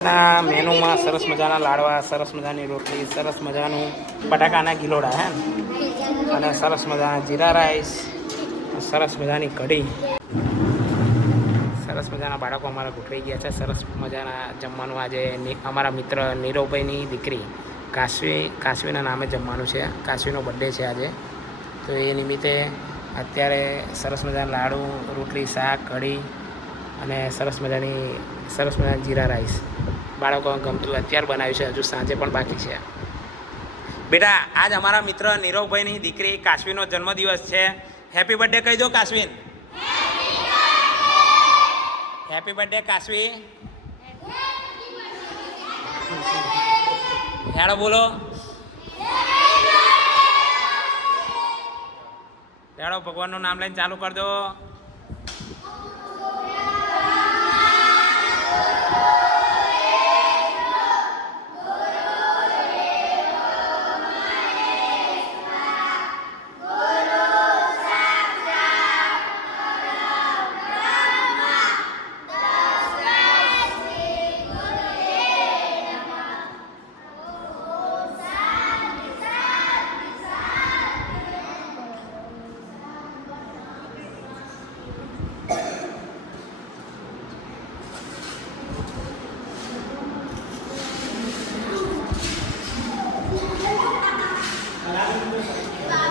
ના, મેનુમાં સરસ મજાના લાડવા, સરસ મજાની રોટલી, સરસ મજાનું બટાકાના ગિલોડા, હે અને સરસ મજાના જીરા રાઈસ, સરસ મજાની કઢી. સરસ મજાના બાળકો અમારા ગોઠવાઈ ગયા છે. સરસ મજાના જમવાનું આજે અમારા મિત્ર નીરવભાઈની દીકરી કાશ્વી, કાશ્વીના નામે જમવાનું છે. કાશ્વીનો બર્થડે છે આજે. તો એ નિમિત્તે અત્યારે સરસ મજાના લાડુ, રોટલી, શાક, કઢી અને સરસ મજાની સરસ મજાની જીરા રાઈસ. બાળકો ગમતું અત્યારે બનાવ્યું છે, હજુ સાંજે પણ બાકી છે. બેટા, આજ અમારા મિત્ર નીરવભાઈની દીકરી કાશ્મીરનો જન્મદિવસ છે. હેપી બર્થડે કહી દો, કાશ્મીર. હેપી બર્થડે કાશ્વી હેડો બોલો. હેડો, ભગવાનનું નામ લઈને ચાલુ કરી દો